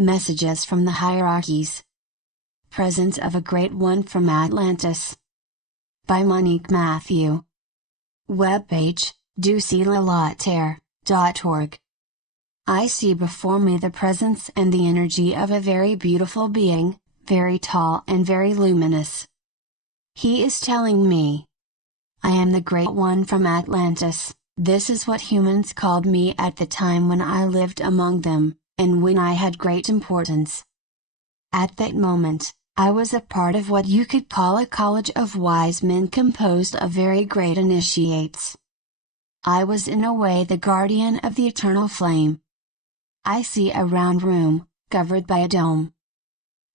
Messages from the Hierarchies. Presence of a Great One from Atlantis. By Monique Mathieu. Webpage, ducilalater.org. I see before me the presence and the energy of a very beautiful being, very tall and very luminous. He is telling me, I am the Great One from Atlantis. This is what humans called me at the time when I lived among them, and when I had great importance. At that moment, I was a part of what you could call a college of wise men composed of very great initiates. I was in a way the guardian of the eternal flame. I see a round room, covered by a dome.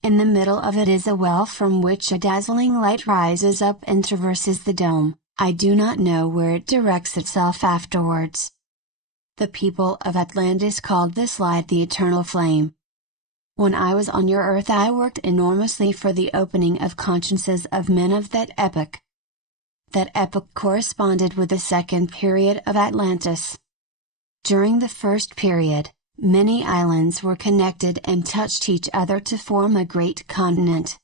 In the middle of it is a well from which a dazzling light rises up and traverses the dome. I do not know where it directs itself afterwards. The people of Atlantis called this light the eternal flame. When I was on your earth I worked enormously for the opening of consciences of men of that epoch. That epoch corresponded with the second period of Atlantis. During the first period, many islands were connected and touched each other to form a great continent.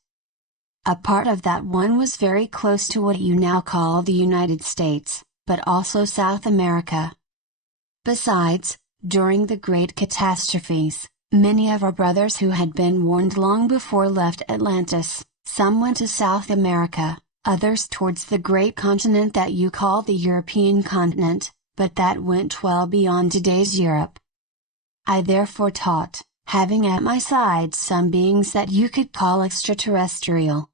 A part of that one was very close to what you now call the United States, but also South America. Besides, during the great catastrophes, many of our brothers who had been warned long before left Atlantis. Some went to South America, others towards the great continent that you call the European continent, but that went well beyond today's Europe. I therefore taught, having at my side some beings that you could call extraterrestrial.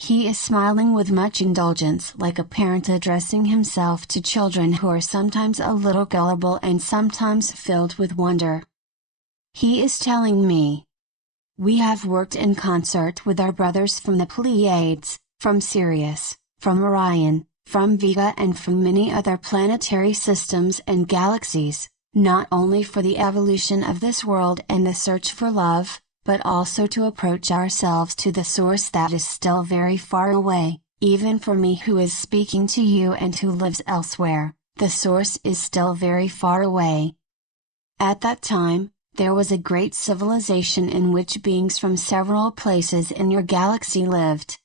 He is smiling with much indulgence like a parent addressing himself to children who are sometimes a little gullible and sometimes filled with wonder. He is telling me, we have worked in concert with our brothers from the Pleiades, from Sirius, from Orion, from Vega and from many other planetary systems and galaxies, not only for the evolution of this world and the search for love, but also to approach ourselves to the source that is still very far away, even for me who is speaking to you and who lives elsewhere, the source is still very far away. At that time, there was a great civilization in which beings from several places in your galaxy lived.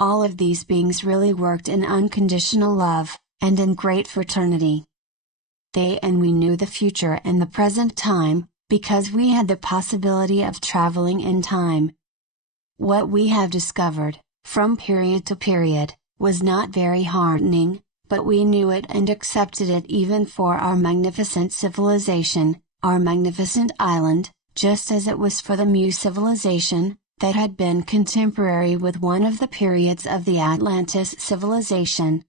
All of these beings really worked in unconditional love, and in great fraternity. They and we knew the future and the present time, because we had the possibility of traveling in time. What we have discovered, from period to period, was not very heartening, but we knew it and accepted it even for our magnificent civilization, our magnificent island, just as it was for the Mu civilization, that had been contemporary with one of the periods of the Atlantis civilization.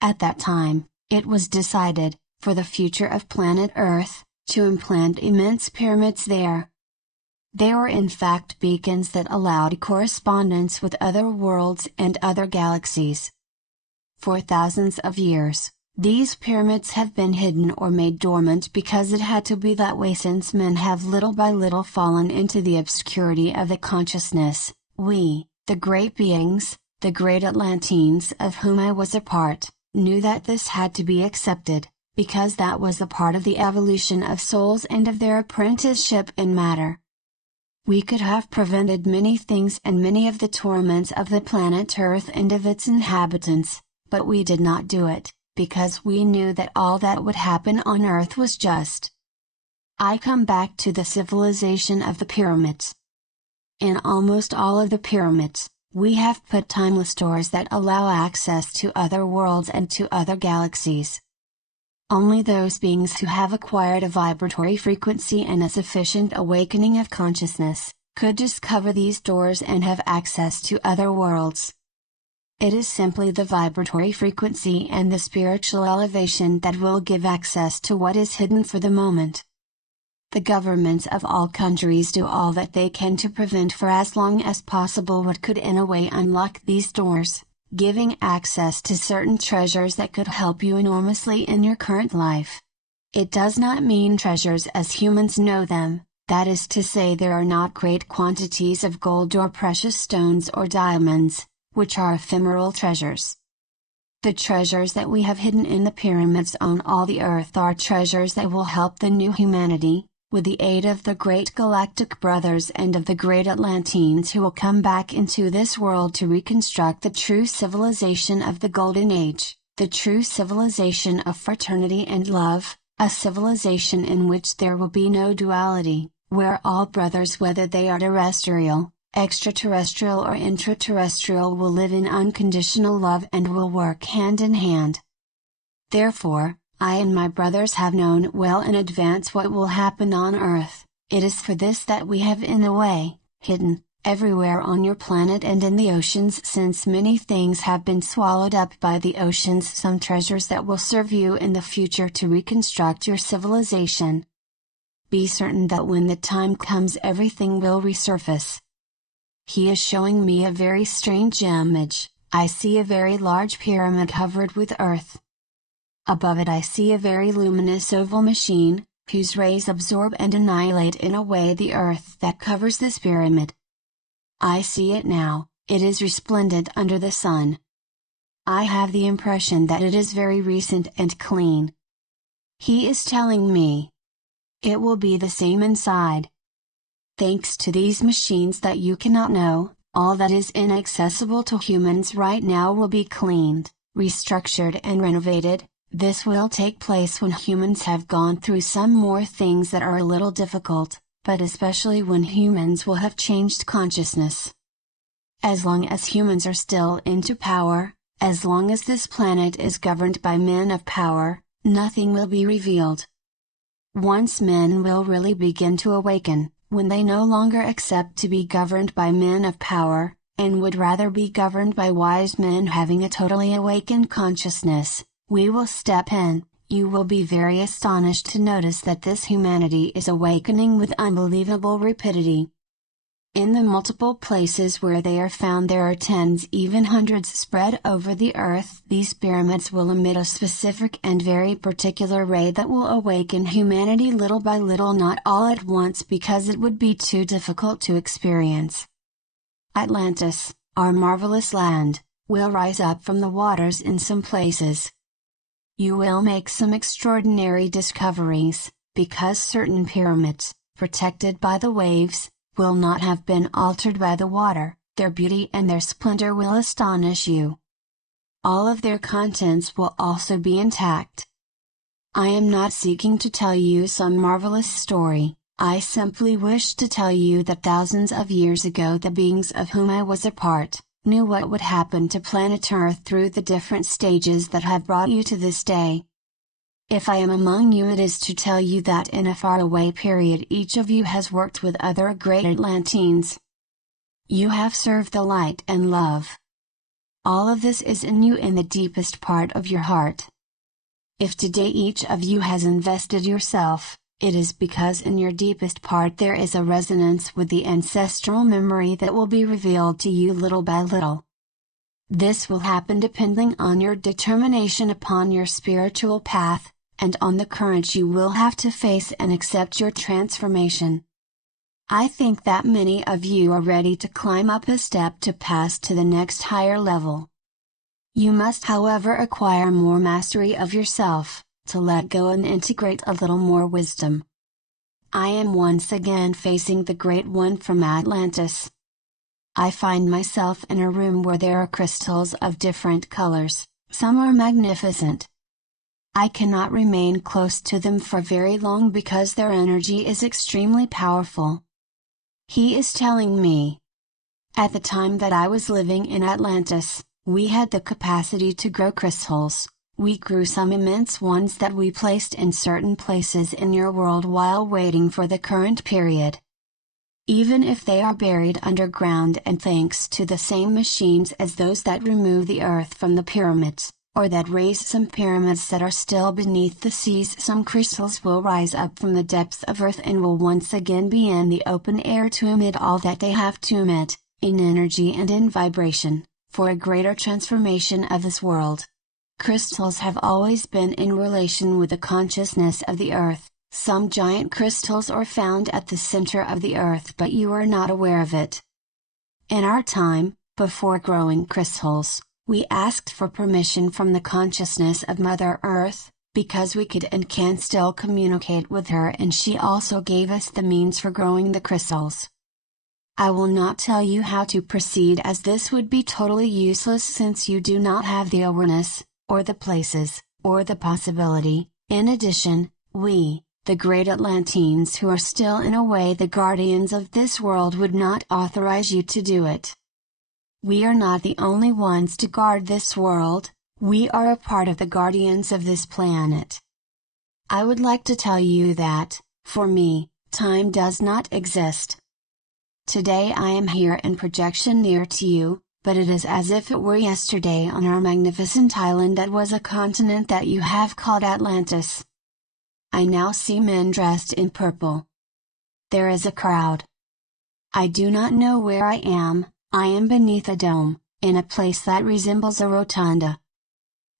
At that time, it was decided, for the future of planet Earth, to implant immense pyramids there. They were in fact beacons that allowed correspondence with other worlds and other galaxies. For thousands of years, these pyramids have been hidden or made dormant because it had to be that way since men have little by little fallen into the obscurity of the consciousness. We, the great beings, the great Atlanteans of whom I was a part, knew that this had to be accepted, because that was a part of the evolution of souls and of their apprenticeship in matter. We could have prevented many things and many of the torments of the planet Earth and of its inhabitants, but we did not do it, because we knew that all that would happen on Earth was just. I come back to the civilization of the pyramids. In almost all of the pyramids, we have put timeless doors that allow access to other worlds and to other galaxies. Only those beings who have acquired a vibratory frequency and a sufficient awakening of consciousness, could discover these doors and have access to other worlds. It is simply the vibratory frequency and the spiritual elevation that will give access to what is hidden for the moment. The governments of all countries do all that they can to prevent for as long as possible what could in a way unlock these doors, giving access to certain treasures that could help you enormously in your current life. It does not mean treasures as humans know them, that is to say there are not great quantities of gold or precious stones or diamonds, which are ephemeral treasures. The treasures that we have hidden in the pyramids on all the earth are treasures that will help the new humanity, with the aid of the great Galactic brothers and of the great Atlanteans who will come back into this world to reconstruct the true civilization of the Golden Age, the true civilization of fraternity and love, a civilization in which there will be no duality, where all brothers, whether they are terrestrial, extraterrestrial or intraterrestrial, will live in unconditional love and will work hand in hand. Therefore, I and my brothers have known well in advance what will happen on Earth. It is for this that we have in a way, hidden, everywhere on your planet and in the oceans, since many things have been swallowed up by the oceans, some treasures that will serve you in the future to reconstruct your civilization. Be certain that when the time comes everything will resurface. He is showing me a very strange image. I see a very large pyramid covered with earth. Above it I see a very luminous oval machine, whose rays absorb and annihilate in a way the earth that covers this pyramid. I see it now, it is resplendent under the sun. I have the impression that it is very recent and clean. He is telling me it will be the same inside. Thanks to these machines that you cannot know, all that is inaccessible to humans right now will be cleaned, restructured and renovated. This will take place when humans have gone through some more things that are a little difficult, but especially when humans will have changed consciousness. As long as humans are still into power, as long as this planet is governed by men of power, nothing will be revealed. Once men will really begin to awaken, when they no longer accept to be governed by men of power, and would rather be governed by wise men having a totally awakened consciousness, we will step in. You will be very astonished to notice that this humanity is awakening with unbelievable rapidity. In the multiple places where they are found there are tens, even hundreds spread over the earth. These pyramids will emit a specific and very particular ray that will awaken humanity little by little, not all at once because it would be too difficult to experience. Atlantis, our marvelous land, will rise up from the waters in some places. You will make some extraordinary discoveries, because certain pyramids, protected by the waves, will not have been altered by the water. Their beauty and their splendor will astonish you. All of their contents will also be intact. I am not seeking to tell you some marvelous story, I simply wish to tell you that thousands of years ago the beings of whom I was a part, knew what would happen to planet Earth through the different stages that have brought you to this day. If I am among you, it is to tell you that in a faraway period each of you has worked with other great Atlanteans. You have served the light and love. All of this is in you in the deepest part of your heart. If today each of you has invested yourself, it is because in your deepest part there is a resonance with the ancestral memory that will be revealed to you little by little. This will happen depending on your determination upon your spiritual path, and on the courage you will have to face and accept your transformation. I think that many of you are ready to climb up a step to pass to the next higher level. You must, however, acquire more mastery of yourself, to let go and integrate a little more wisdom. I am once again facing the Great One from Atlantis. I find myself in a room where there are crystals of different colors, some are magnificent. I cannot remain close to them for very long because their energy is extremely powerful. He is telling me. At the time that I was living in Atlantis, we had the capacity to grow crystals. We grew some immense ones that we placed in certain places in your world while waiting for the current period. Even if they are buried underground and thanks to the same machines as those that remove the earth from the pyramids, or that raise some pyramids that are still beneath the seas, some crystals will rise up from the depths of earth and will once again be in the open air to emit all that they have to emit, in energy and in vibration, for a greater transformation of this world. Crystals have always been in relation with the consciousness of the earth. Some giant crystals are found at the center of the earth, but you are not aware of it. In our time, before growing crystals, we asked for permission from the consciousness of Mother Earth, because we could and can still communicate with her, and she also gave us the means for growing the crystals. I will not tell you how to proceed, as this would be totally useless since you do not have the awareness, or the places, or the possibility. In addition, we, the great Atlanteans who are still in a way the guardians of this world, would not authorize you to do it. We are not the only ones to guard this world, we are a part of the guardians of this planet. I would like to tell you that, for me, time does not exist. Today I am here in projection near to you, but it is as if it were yesterday on our magnificent island that was a continent that you have called Atlantis. I now see men dressed in purple. There is a crowd. I do not know where I am beneath a dome, in a place that resembles a rotunda.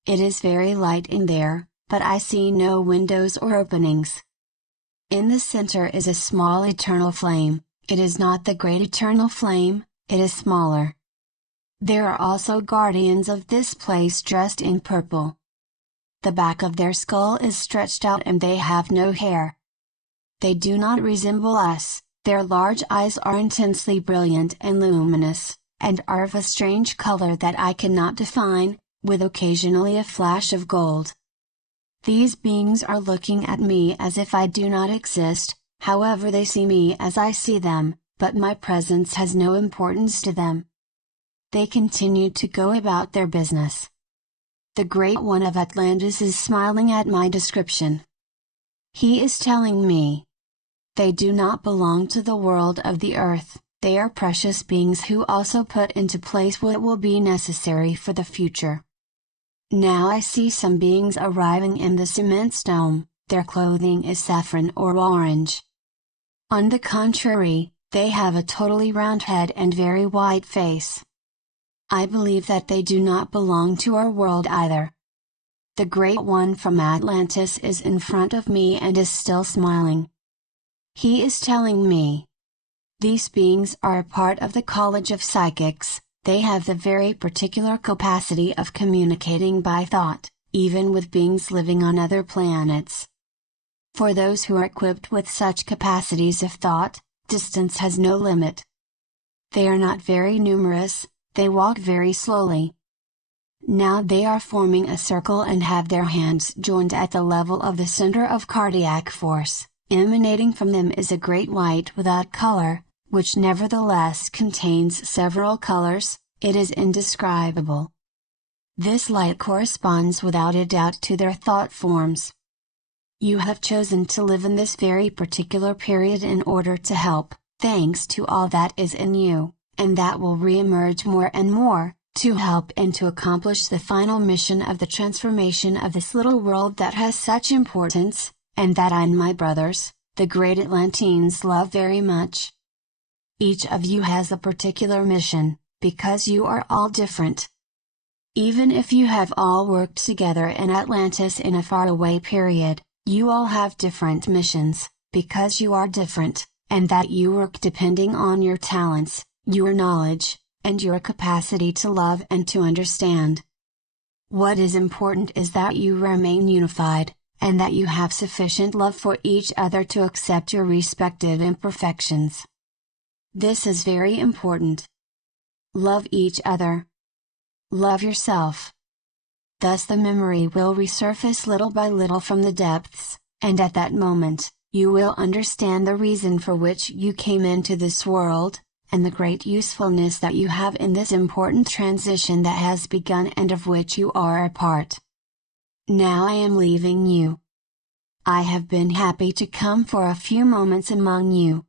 It is very light in there, but I see no windows or openings. In the center is a small eternal flame. It is not the great eternal flame, it is smaller. There are also guardians of this place dressed in purple. The back of their skull is stretched out and they have no hair. They do not resemble us, their large eyes are intensely brilliant and luminous, and are of a strange color that I cannot define, with occasionally a flash of gold. These beings are looking at me as if I do not exist. However, they see me as I see them, but my presence has no importance to them. They continue to go about their business. The Great One of Atlantis is smiling at my description. He is telling me, they do not belong to the world of the earth, they are precious beings who also put into place what will be necessary for the future. Now I see some beings arriving in this immense dome, their clothing is saffron or orange. On the contrary, they have a totally round head and very white face. I believe that they do not belong to our world either. The Great One from Atlantis is in front of me and is still smiling. He is telling me, these beings are a part of the College of Psychics, they have the very particular capacity of communicating by thought, even with beings living on other planets. For those who are equipped with such capacities of thought, distance has no limit. They are not very numerous, they walk very slowly. Now they are forming a circle and have their hands joined at the level of the center of cardiac force. Emanating from them is a great light without color, which nevertheless contains several colors. It is indescribable. This light corresponds without a doubt to their thought forms. You have chosen to live in this very particular period in order to help, thanks to all that is in you, and that will re-emerge more and more, to help and to accomplish the final mission of the transformation of this little world that has such importance, and that I and my brothers, the great Atlanteans, love very much. Each of you has a particular mission, because you are all different. Even if you have all worked together in Atlantis in a faraway period, you all have different missions, because you are different, and that you work depending on your talents, your knowledge, and your capacity to love and to understand. What is important is that you remain unified, and that you have sufficient love for each other to accept your respective imperfections. This is very important. Love each other. Love yourself. Thus the memory will resurface little by little from the depths, and at that moment, you will understand the reason for which you came into this world, and the great usefulness that you have in this important transition that has begun and of which you are a part. Now I am leaving you. I have been happy to come for a few moments among you,